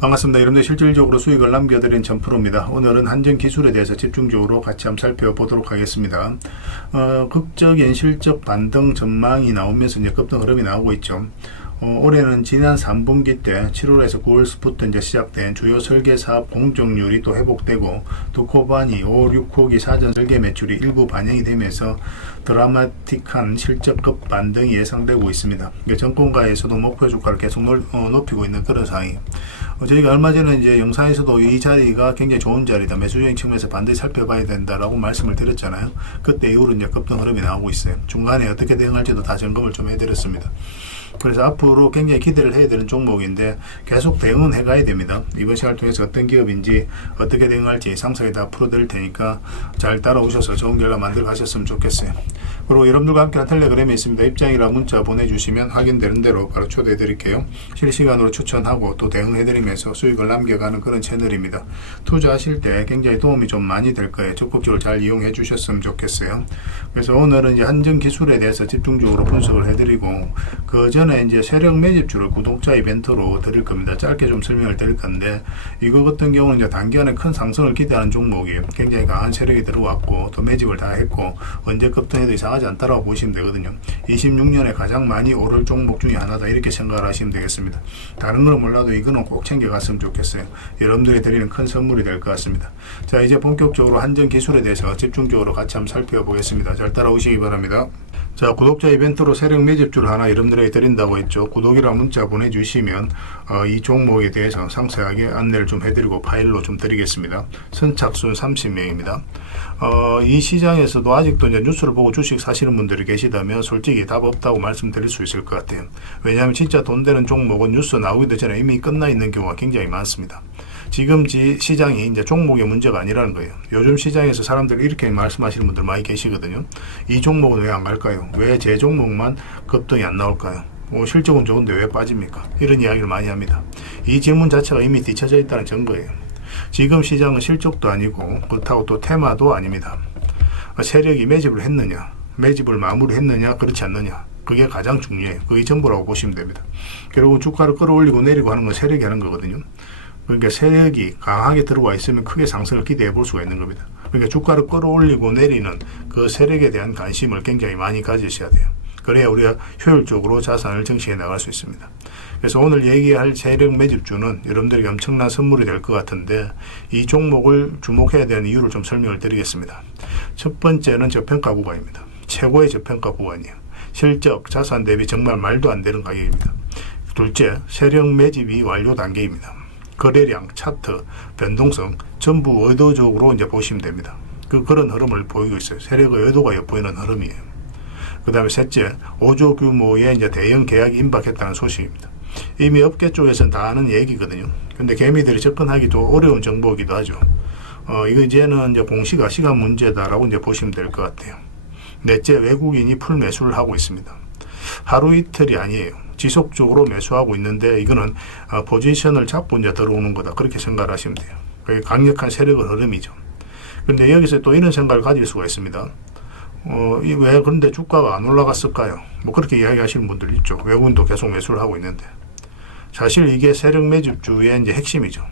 반갑습니다. 여러분들 실질적으로 수익을 남겨드린 전프로입니다. 오늘은 한전 기술에 대해서 집중적으로 같이 한번 살펴보도록 하겠습니다. 극적인 실적 반등 전망이 나오면서 이제 급등 흐름이 나오고 있죠. 올해는 지난 3분기 때 7월에서 9월부터 이제 시작된 주요 설계 사업 공정률이 또 회복되고 또 코바니 5, 6호기 사전 설계 매출이 일부 반영이 되면서 드라마틱한 실적급 반등이 예상되고 있습니다. 정권가에서도 목표 주가를 계속 높이고 있는 그런 상황이에요. 저희가 얼마 전에 이제 영상에서도 이 자리가 굉장히 좋은 자리다, 매수적인 측면에서 반드시 살펴봐야 된다라고 말씀을 드렸잖아요. 그때 이후로 이제 급등 흐름이 나오고 있어요. 중간에 어떻게 대응할지도 다 점검을 좀 해드렸습니다. 그래서 앞으로 굉장히 기대를 해야 되는 종목인데 계속 대응은 해가야 됩니다. 이번 시간을 통해서 어떤 기업인지 어떻게 대응할지 상세하게 다 풀어드릴 테니까 잘 따라오셔서 좋은 결과 만들어 가셨으면 좋겠어요. 그리고 여러분들과 함께한 텔레그램에 있습니다. 입장이라 문자 보내주시면 확인되는 대로 바로 초대해 드릴게요. 실시간으로 추천하고 또 대응해 드리면서 수익을 남겨가는 그런 채널입니다. 투자하실 때 굉장히 도움이 좀 많이 될 거예요. 적극적으로 잘 이용해 주셨으면 좋겠어요. 그래서 오늘은 이제 한전 기술에 대해서 집중적으로 분석을 해드리고, 그 전에 이제 세력 매집주를 구독자 이벤트로 드릴 겁니다. 짧게 좀 설명을 드릴 건데, 이거 같은 경우는 이제 단기간에 큰 상승을 기대하는 종목이 굉장히 강한 세력이 들어왔고 또 매집을 다 했고 언제 급등해도 이상하지 않다라고 보시면 되거든요. 26년에 가장 많이 오를 종목 중에 하나다, 이렇게 생각을 하시면 되겠습니다. 다른 건 몰라도 이거는 꼭 챙겨갔으면 좋겠어요. 여러분들이 드리는 큰 선물이 될 것 같습니다. 자, 이제 본격적으로 한전 기술에 대해서 집중적으로 같이 한번 살펴보겠습니다. 잘 따라오시기 바랍니다. 자, 구독자 이벤트로 세력 매집주를 하나 여러분들에게 드린다고 했죠. 구독이랑 문자 보내주시면 이 종목에 대해서 상세하게 안내를 좀 해드리고 파일로 좀 드리겠습니다. 선착순 30명입니다. 이 시장에서도 아직도 이제 뉴스를 보고 주식 사시는 분들이 계시다면 솔직히 답 없다고 말씀드릴 수 있을 것 같아요. 왜냐하면 진짜 돈 되는 종목은 뉴스 나오기도 전에 이미 끝나 있는 경우가 굉장히 많습니다. 지금 시장이 이제 종목의 문제가 아니라는 거예요. 요즘 시장에서 사람들이 이렇게 말씀하시는 분들 많이 계시거든요. 이 종목은 왜 안 갈까요? 왜 제 종목만 급등이 안 나올까요? 실적은 좋은데 왜 빠집니까? 이런 이야기를 많이 합니다. 이 질문 자체가 이미 뒤쳐져 있다는 증거예요. 지금 시장은 실적도 아니고 그렇다고 또 테마도 아닙니다. 세력이 매집을 했느냐, 매집을 마무리했느냐, 그렇지 않느냐, 그게 가장 중요해요. 그게 전부라고 보시면 됩니다. 결국 주가를 끌어올리고 내리고 하는 건 세력이 하는 거거든요. 그러니까 세력이 강하게 들어와 있으면 크게 상승을 기대해 볼 수가 있는 겁니다. 그러니까 주가를 끌어올리고 내리는 그 세력에 대한 관심을 굉장히 많이 가지셔야 돼요. 그래야 우리가 효율적으로 자산을 정치해 나갈 수 있습니다. 그래서 오늘 얘기할 세력 매집주는 여러분들에게 엄청난 선물이 될 것 같은데, 이 종목을 주목해야 되는 이유를 좀 설명을 드리겠습니다. 첫 번째는 저평가 구간입니다. 최고의 저평가 구간이에요. 실적, 자산 대비 정말 말도 안 되는 가격입니다. 둘째, 세력 매집이 완료 단계입니다. 거래량, 차트, 변동성 전부 의도적으로 이제 보시면 됩니다. 그런 흐름을 보이고 있어요. 세력의 의도가 엿보이는 흐름이에요. 그 다음에 셋째, 5조 규모의 이제 대형 계약이 임박했다는 소식입니다. 이미 업계 쪽에서는 다 아는 얘기거든요. 근데 개미들이 접근하기도 어려운 정보이기도 하죠. 이거 이제는 이제 공시가 시간 문제다라고 이제 보시면 될 것 같아요. 넷째, 외국인이 풀 매수를 하고 있습니다. 하루 이틀이 아니에요. 지속적으로 매수하고 있는데 이거는 포지션을 잡고 이제 들어오는 거다, 그렇게 생각을 하시면 돼요. 그게 강력한 세력의 흐름이죠. 그런데 여기서 또 이런 생각을 가질 수가 있습니다. 왜 그런데 주가가 안 올라갔을까요? 뭐 그렇게 이야기하시는 분들 있죠. 외국인도 계속 매수를 하고 있는데. 사실 이게 세력 매집주의 이제 핵심이죠.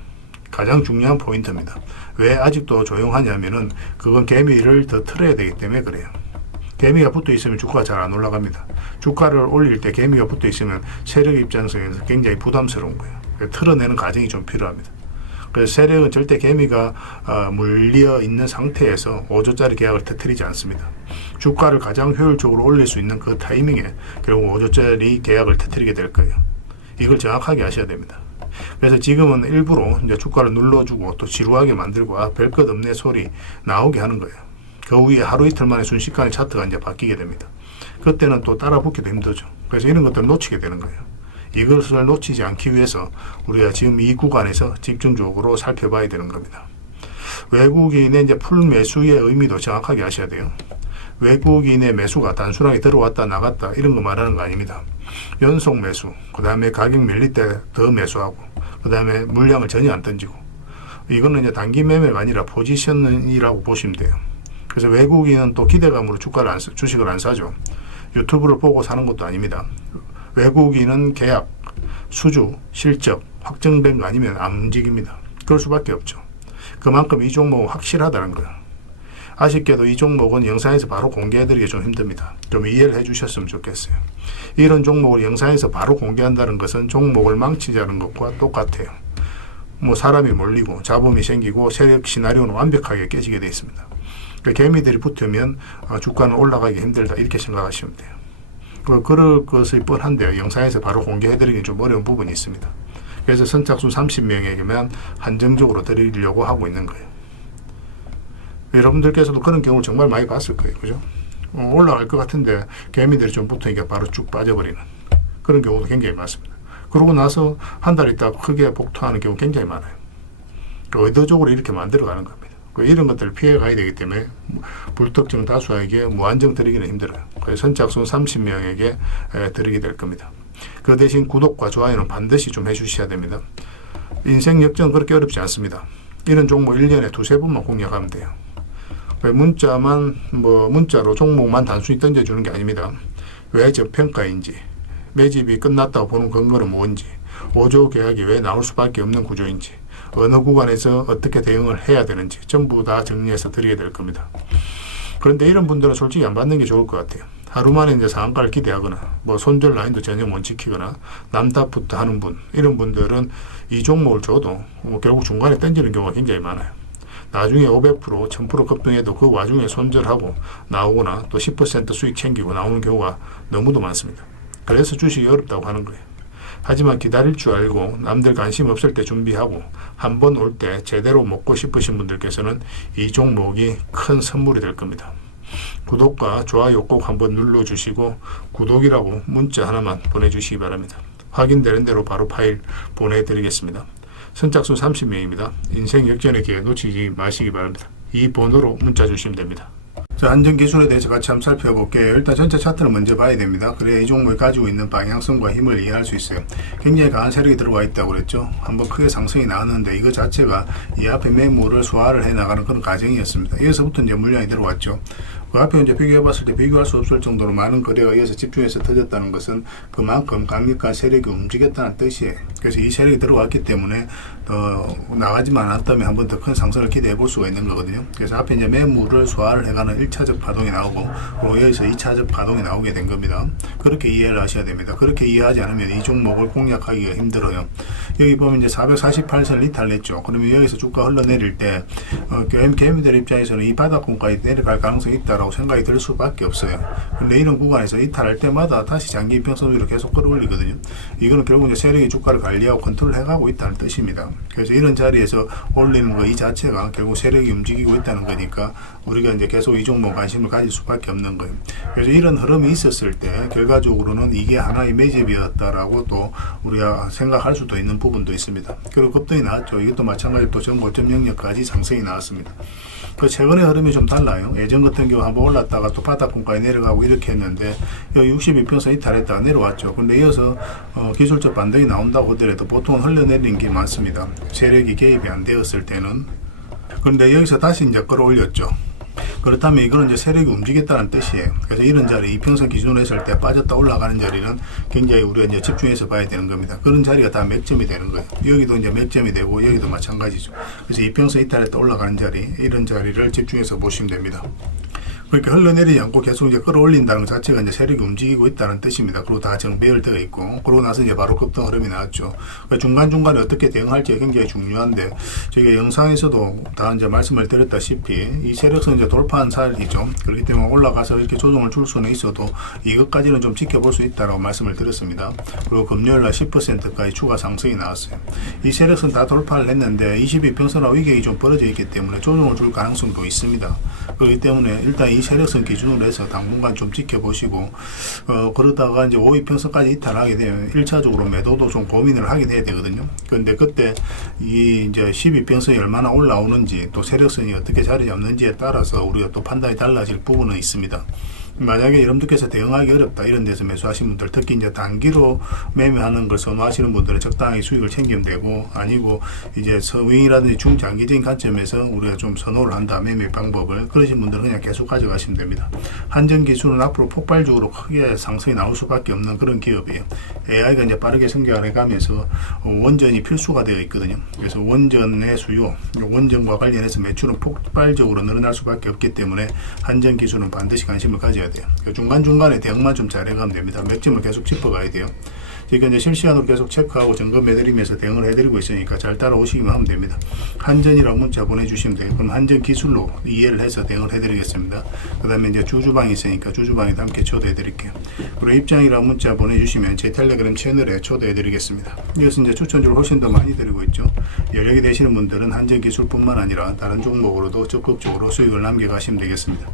가장 중요한 포인트입니다. 왜 아직도 조용하냐면은 그건 개미를 더 틀어야 되기 때문에 그래요. 개미가 붙어 있으면 주가가 잘 안 올라갑니다. 주가를 올릴 때 개미가 붙어 있으면 세력 입장에서 굉장히 부담스러운 거예요. 틀어내는 과정이 좀 필요합니다. 그래서 세력은 절대 개미가 물려 있는 상태에서 5조짜리 계약을 터뜨리지 않습니다. 주가를 가장 효율적으로 올릴 수 있는 그 타이밍에 결국 5조짜리 계약을 터뜨리게 될 거예요. 이걸 정확하게 아셔야 됩니다. 그래서 지금은 일부러 이제 주가를 눌러주고 또 지루하게 만들고 별 것 없네 소리 나오게 하는 거예요. 그 후에 하루 이틀 만에 순식간에 차트가 이제 바뀌게 됩니다. 그때는 또 따라 붙기도 힘들죠. 그래서 이런 것들을 놓치게 되는 거예요. 이것을 놓치지 않기 위해서 우리가 지금 이 구간에서 집중적으로 살펴봐야 되는 겁니다. 외국인의 이제 풀 매수의 의미도 정확하게 아셔야 돼요. 외국인의 매수가 단순하게 들어왔다 나갔다 이런 거 말하는 거 아닙니다. 연속 매수, 그 다음에 가격 밀릴 때 더 매수하고, 그 다음에 물량을 전혀 안 던지고, 이거는 이제 단기 매매가 아니라 포지션이라고 보시면 돼요. 그래서 외국인은 또 기대감으로 주식을 안 사죠. 유튜브를 보고 사는 것도 아닙니다. 외국인은 계약, 수주, 실적 확정된 거 아니면 안 움직입니다. 그럴 수밖에 없죠. 그만큼 이 종목은 확실하다는 거예요. 아쉽게도 이 종목은 영상에서 바로 공개해드리기 좀 힘듭니다. 좀 이해를 해주셨으면 좋겠어요. 이런 종목을 영상에서 바로 공개한다는 것은 종목을 망치자는 것과 똑같아요. 뭐 사람이 몰리고 잡음이 생기고 세력 시나리오는 완벽하게 깨지게 되어 있습니다. 그러니까 개미들이 붙으면 주가는 올라가기 힘들다 이렇게 생각하시면 돼요. 그럴 것이 뻔한데요. 영상에서 바로 공개해드리기 좀 어려운 부분이 있습니다. 그래서 선착순 30명에게만 한정적으로 드리려고 하고 있는 거예요. 여러분들께서도 그런 경우를 정말 많이 봤을 거예요. 그죠? 올라갈 것 같은데 개미들이 좀 붙으니까 바로 쭉 빠져버리는 그런 경우도 굉장히 많습니다. 그러고 나서 한 달 있다가 크게 복토하는 경우 굉장히 많아요. 의도적으로 이렇게 만들어가는 겁니다. 이런 것들을 피해가야 되기 때문에 불특정 다수에게 무한정 드리기는 힘들어요. 그래서 선착순 30명에게 드리게 될 겁니다. 그 대신 구독과 좋아요는 반드시 좀 해주셔야 됩니다. 인생 역전 그렇게 어렵지 않습니다. 이런 종목 1년에 두세 번만 공략하면 돼요. 문자로 종목만 단순히 던져주는 게 아닙니다. 왜 저평가인지, 매집이 끝났다고 보는 근거는 뭔지, 5조 계약이 왜 나올 수밖에 없는 구조인지, 어느 구간에서 어떻게 대응을 해야 되는지 전부 다 정리해서 드리게 될 겁니다. 그런데 이런 분들은 솔직히 안 받는 게 좋을 것 같아요. 하루 만에 이제 상한가를 기대하거나 손절 라인도 전혀 못 지키거나 남답부터 하는 분, 이런 분들은 이 종목을 줘도 결국 중간에 던지는 경우가 굉장히 많아요. 나중에 500%, 1000% 급등해도 그 와중에 손절하고 나오거나 또 10% 수익 챙기고 나오는 경우가 너무도 많습니다. 그래서 주식이 어렵다고 하는 거예요. 하지만 기다릴 줄 알고 남들 관심 없을 때 준비하고 한 번 올 때 제대로 먹고 싶으신 분들께서는 이 종목이 큰 선물이 될 겁니다. 구독과 좋아요 꼭 한번 눌러주시고 구독이라고 문자 하나만 보내주시기 바랍니다. 확인되는 대로 바로 파일 보내드리겠습니다. 선착순 30명입니다. 인생 역전의 기회 놓치지 마시기 바랍니다. 이 번호로 문자 주시면 됩니다. 자, 안전기술에 대해서 같이 한번 살펴볼게요. 일단 전체 차트를 먼저 봐야 됩니다. 그래야 이 종목이 가지고 있는 방향성과 힘을 이해할 수 있어요. 굉장히 강한 세력이 들어와 있다고 그랬죠. 한번 크게 상승이 나왔는데 이거 자체가 이 앞에 매물을 소화를 해 나가는 그런 과정이었습니다. 여기서부터 이제 물량이 들어왔죠. 그 앞에 이제 비교해 봤을 때 비교할 수 없을 정도로 많은 거래가 이어서 집중해서 터졌다는 것은 그만큼 강력한 세력이 움직였다는 뜻이에요. 그래서 이 세력이 들어왔기 때문에 나가지만 않았다면 한 번 더 큰 상승을 기대해 볼 수가 있는 거거든요. 그래서 앞에 이제 매물을 소화를 해가는 1차적 파동이 나오고 여기서 2차적 파동이 나오게 된 겁니다. 그렇게 이해를 하셔야 됩니다. 그렇게 이해하지 않으면 이 종목을 공략하기가 힘들어요. 여기 보면 이제 448선을 이탈했죠. 그러면 여기서 주가 흘러내릴 때 개미들 입장에서는 이 바닥권까지 내려갈 가능성이 있다라고 생각이 들 수밖에 없어요. 근데 이런 구간에서 이탈할 때마다 다시 장기 이평선 위로 계속 끌어올리거든요. 이거는 결국 이제 세력이 주가를 관리하고 컨트롤 해가고 있다는 뜻입니다. 그래서 이런 자리에서 올리는 거 이 자체가 결국 세력이 움직이고 있다는 거니까 우리가 이제 계속 이 종목 관심을 가질 수밖에 없는 거예요. 그래서 이런 흐름이 있었을 때 결과적으로는 이게 하나의 매집이었다라고 또 우리가 생각할 수도 있는 부분도 있습니다. 그리고 급등이 나왔죠. 이것도 마찬가지로 또 전 고점 영역까지 상승이 나왔습니다. 그 최근의 흐름이 좀 달라요. 예전 같은 경우 한번 올랐다가 또 바닥권까지 내려가고 이렇게 했는데 여기 62평선 이탈했다가 내려왔죠. 근데 이어서 기술적 반등이 나온다고 하더라도 보통은 흘러내리는 게 많습니다. 세력이 개입이 안 되었을 때는. 그런데 여기서 다시 이제 끌어올렸죠. 그렇다면 이거는 이제 세력이 움직였다는 뜻이에요. 그래서 이런 자리, 이평선 기준으로 했을 때 빠졌다 올라가는 자리는 굉장히 우리가 이제 집중해서 봐야 되는 겁니다. 그런 자리가 다 맥점이 되는 거예요. 여기도 이제 맥점이 되고 여기도 마찬가지죠. 그래서 이평선 이탈했다 올라가는 자리, 이런 자리를 집중해서 보시면 됩니다. 그렇게 흘러내리지 않고 계속 이제 끌어올린다는 것 자체가 이제 세력이 움직이고 있다는 뜻입니다. 그리고 다 정배열되어 있고, 그러고 나서 이제 바로 급등 흐름이 나왔죠. 그러니까 중간중간에 어떻게 대응할지가 굉장히 중요한데, 저희가 영상에서도 다 이제 말씀을 드렸다시피, 이 세력선 이제 돌파한 사례이죠. 그렇기 때문에 올라가서 이렇게 조정을 줄 수는 있어도, 이것까지는 좀 지켜볼 수 있다라고 말씀을 드렸습니다. 그리고 금요일날 10%까지 추가 상승이 나왔어요. 이 세력선 다 돌파를 했는데, 22평선하고 위격이 좀 벌어져 있기 때문에 조정을 줄 가능성도 있습니다. 그렇기 때문에 일단 이 세력선 기준으로 해서 당분간 좀 지켜보시고 그러다가 이제 5위평선까지 이탈하게 되면 1차적으로 매도도 좀 고민을 하게 돼야 되거든요. 그런데 그때 이 이제 12평선이 얼마나 올라오는지 또 세력선이 어떻게 자리 잡는지에 따라서 우리가 또 판단이 달라질 부분은 있습니다. 만약에 여러분들께서 대응하기 어렵다 이런 데서 매수하신 분들, 특히 이제 단기로 매매하는 걸 선호하시는 분들은 적당히 수익을 챙기면 되고, 아니고 이제 서윙이라든지 중장기적인 관점에서 우리가 좀 선호를 한다 매매 방법을, 그러신 분들은 그냥 계속 가져가시면 됩니다. 한전 기술은 앞으로 폭발적으로 크게 상승이 나올 수밖에 없는 그런 기업이에요. AI가 이제 빠르게 성장해 가면서 원전이 필수가 되어 있거든요. 그래서 원전의 수요, 원전과 관련해서 매출은 폭발적으로 늘어날 수밖에 없기 때문에 한전 기술은 반드시 관심을 가져야 돼요. 중간중간에 대응만 좀 잘해가면 됩니다. 맥점을 계속 짚어가야 돼요. 그러니까 이제 실시간으로 계속 체크하고 점검해드리면서 대응을 해드리고 있으니까 잘 따라오시기만 하면 됩니다. 한전이라고 문자 보내주시면 돼요. 그럼 한전 기술로 이해를 해서 대응을 해드리겠습니다. 그 다음에 이제 주주방이 있으니까 주주방에도 함께 초대해드릴게요. 그리고 입장이라고 문자 보내주시면 제 텔레그램 채널에 초대해드리겠습니다. 이것은 이제 추천주를 훨씬 더 많이 드리고 있죠. 여력이 되시는 분들은 한전 기술뿐만 아니라 다른 종목으로도 적극적으로 수익을 남겨가시면 되겠습니다.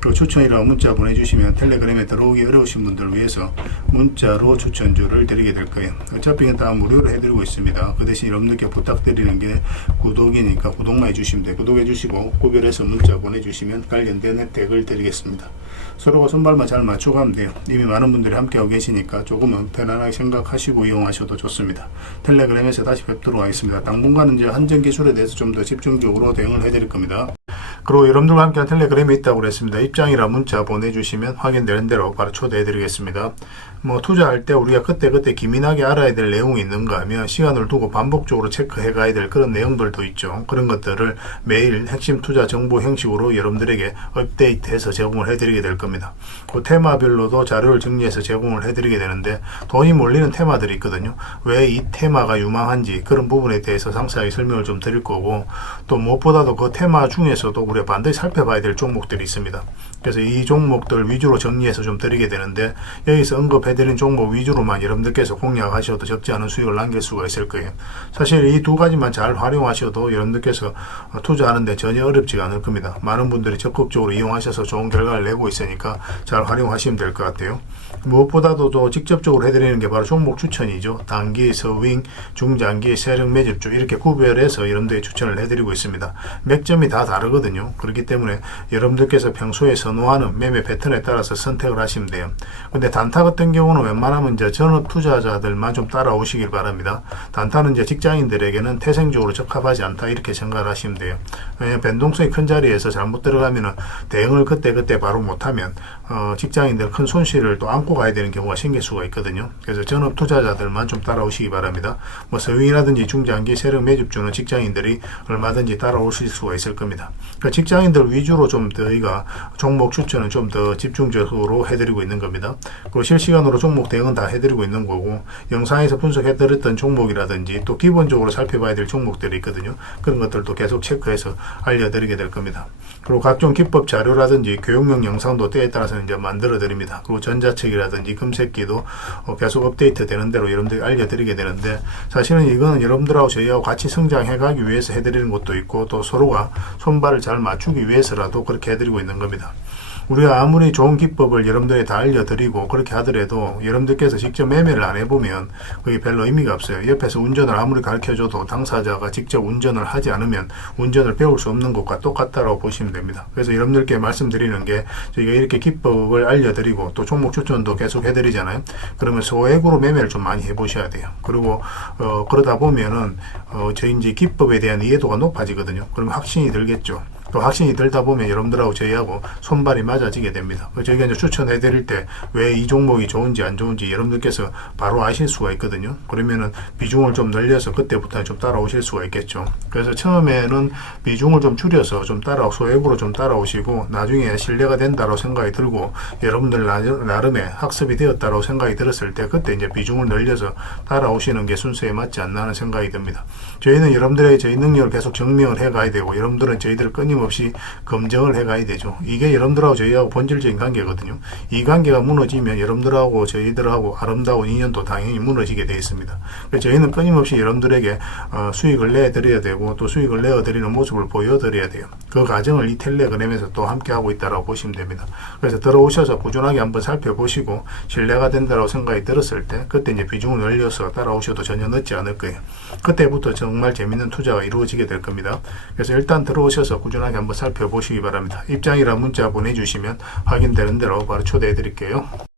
그리고 추천이라고 문자 보내주시면 텔레그램에 들어오기 어려우신 분들을 위해서 문자로 추천주를 드리게 될 거예요. 어차피 이건 다 무료로 해드리고 있습니다. 그 대신 여러분들께 부탁드리는 게 구독이니까 구독만 해주시면 돼요. 구독해 주시고 구별해서 문자 보내주시면 관련된 혜택을 드리겠습니다. 서로가 손발만 잘 맞춰가면 돼요. 이미 많은 분들이 함께하고 계시니까 조금은 편안하게 생각하시고 이용하셔도 좋습니다. 텔레그램에서 다시 뵙도록 하겠습니다. 당분간은 이제 한전 기술에 대해서 좀 더 집중적으로 대응을 해드릴 겁니다. 그리고 여러분들과 함께한 텔레그램이 있다고 그랬습니다. 입장이라 문자 보내주시면 확인되는 대로 바로 초대해드리겠습니다. 투자할 때 우리가 그때그때 기민하게 알아야 될 내용이 있는가 하면 시간을 두고 반복적으로 체크해 가야 될 그런 내용들도 있죠. 그런 것들을 매일 핵심 투자 정보 형식으로 여러분들에게 업데이트해서 제공을 해드리게 될 겁니다. 그 테마별로도 자료를 정리해서 제공을 해드리게 되는데, 돈이 몰리는 테마들이 있거든요. 왜 이 테마가 유망한지 그런 부분에 대해서 상세하게 설명을 좀 드릴 거고, 또 무엇보다도 그 테마 중에서도 우리가 반드시 살펴봐야 될 종목들이 있습니다. 그래서 이 종목들 위주로 정리해서 좀 드리게 되는데, 여기서 언급해드린 종목 위주로만 여러분들께서 공략하셔도 적지 않은 수익을 남길 수가 있을 거예요. 사실 이 두 가지만 잘 활용하셔도 여러분들께서 투자하는데 전혀 어렵지가 않을 겁니다. 많은 분들이 적극적으로 이용하셔서 좋은 결과를 내고 있으니까 잘 활용하시면 될 것 같아요. 무엇보다도 또 직접적으로 해드리는 게 바로 종목 추천이죠. 단기, 서윙, 중장기, 세력 매집주 이렇게 구별해서 여러분들이 추천을 해드리고 있습니다. 맥점이 다 다르거든요. 그렇기 때문에 여러분들께서 평소에 선호하는 매매 패턴에 따라서 선택을 하시면 돼요. 근데 단타 같은 경우는 웬만하면 이제 전업 투자자들만 좀 따라오시길 바랍니다. 단타는 이제 직장인들에게는 태생적으로 적합하지 않다 이렇게 생각을 하시면 돼요. 왜냐하면 변동성이 큰 자리에서 잘못 들어가면은 대응을 그때 바로 못하면 직장인들 큰 손실을 또 안고 가야 되는 경우가 생길 수가 있거든요. 그래서 전업 투자자들만 좀 따라오시기 바랍니다. 서윙이라든지 중장기 세력 매집주는 직장인들이 얼마든지 따라오실 수가 있을 겁니다. 그러니까 직장인들 위주로 좀 저희가 종목 추천은 좀 더 집중적으로 해드리고 있는 겁니다. 그리고 실시간으로 종목 대응은 다 해드리고 있는 거고, 영상에서 분석해드렸던 종목이라든지 또 기본적으로 살펴봐야 될 종목들이 있거든요. 그런 것들도 계속 체크해서 알려드리게 될 겁니다. 그리고 각종 기법 자료라든지 교육용 영상도 때에 따라서는 이제 만들어 드립니다. 그리고 전자책이라든지 금색기도 계속 업데이트 되는 대로 여러분들이 알려드리게 되는데, 사실은 이거는 여러분들하고 저희하고 같이 성장해 가기 위해서 해드리는 것도 있고, 또 서로가 손발을 잘 맞추기 위해서라도 그렇게 해드리고 있는 겁니다. 우리가 아무리 좋은 기법을 여러분들이 다 알려드리고 그렇게 하더라도 여러분들께서 직접 매매를 안 해보면 그게 별로 의미가 없어요. 옆에서 운전을 아무리 가르쳐줘도 당사자가 직접 운전을 하지 않으면 운전을 배울 수 없는 것과 똑같다고 보시면 됩니다. 그래서 여러분들께 말씀드리는 게, 저희가 이렇게 기법을 알려드리고 또 종목 추천도 계속 해드리잖아요. 그러면 소액으로 매매를 좀 많이 해보셔야 돼요. 그리고 그러다 보면은 저희 이제 기법에 대한 이해도가 높아지거든요. 그러면 확신이 들겠죠. 또 확신이 들다 보면 여러분들하고 저희하고 손발이 맞아지게 됩니다. 저희가 이제 추천해 드릴 때 왜 이 종목이 좋은지 안 좋은지 여러분들께서 바로 아실 수가 있거든요. 그러면은 비중을 좀 늘려서 그때부터 좀 따라오실 수가 있겠죠. 그래서 처음에는 비중을 좀 줄여서 좀 소액으로 좀 따라오시고, 나중에 신뢰가 된다고 생각이 들고 여러분들 나름의 학습이 되었다고 생각이 들었을 때 그때 이제 비중을 늘려서 따라오시는 게 순서에 맞지 않나 하는 생각이 듭니다. 저희는 여러분들에게 저희 능력을 계속 증명을 해 가야 되고, 여러분들은 저희들을 끊임없이 검증을 해 가야 되죠. 이게 여러분들하고 저희하고 본질적인 관계거든요. 이 관계가 무너지면 여러분들하고 저희들하고 아름다운 인연도 당연히 무너지게 되어 있습니다. 그래서 저희는 끊임없이 여러분들에게 수익을 내드려야 되고, 또 수익을 내어드리는 모습을 보여드려야 돼요. 그 과정을 이 텔레그램에서 또 함께 하고 있다고 보시면 됩니다. 그래서 들어오셔서 꾸준하게 한번 살펴보시고 신뢰가 된다고 생각이 들었을 때 그때 이제 비중을 늘려서 따라오셔도 전혀 늦지 않을 거예요. 그때부터 정말 재밌는 투자가 이루어지게 될 겁니다. 그래서 일단 들어오셔서 꾸준하게 자세하게 한번 살펴보시기 바랍니다. 입장이라 문자 보내주시면 확인되는 대로 바로 초대해 드릴게요.